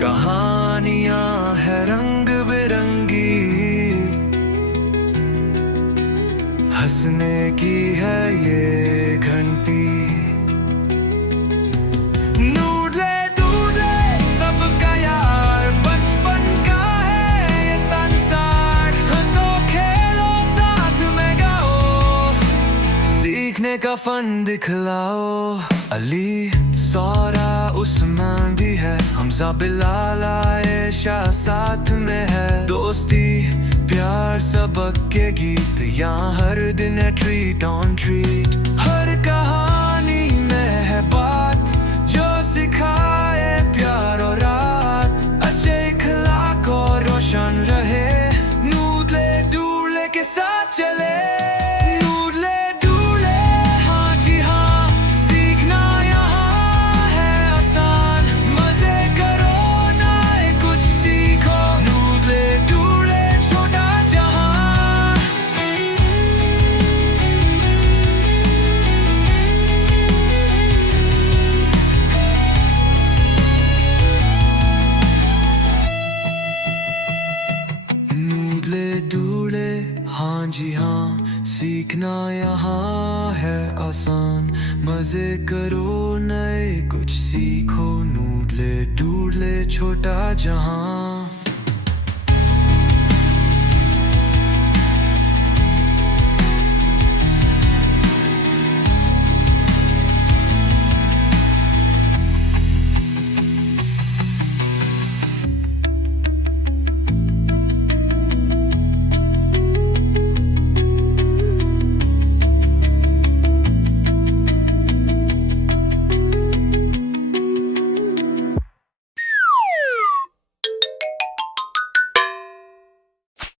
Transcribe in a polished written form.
कहानियां है रंग बिरंगी, हंसने की है ये घंटी। नूडले दूडले सबका यार, बचपन का है ये संसार। हंसो खेलो साथ में गाओ, सीखने का फन दिखलाओ। अली सौरा उस्मान भी है, हमजा बिलाल आयशा साथ में है। दोस्ती प्यार सबक के गीत, यहाँ हर दिन है ट्रीट ऑन ट्रीट। हर कहानी में है बात जो सिखाए प्यार और रात। अच्छे इखलाक और रोशन रहे, नूडले दूडले के साथ चले। नूडले दूडले हाँ जी हाँ, सीखना यहाँ है आसान। मजे करो नए कुछ सीखो, नूडले दूडले छोटा जहां। नूडले दूडले हाँ जी हाँ, सीखना यहाँ है आसान। मजे करो नए कुछ सीखो, नूडले दूडले छोटा जहां।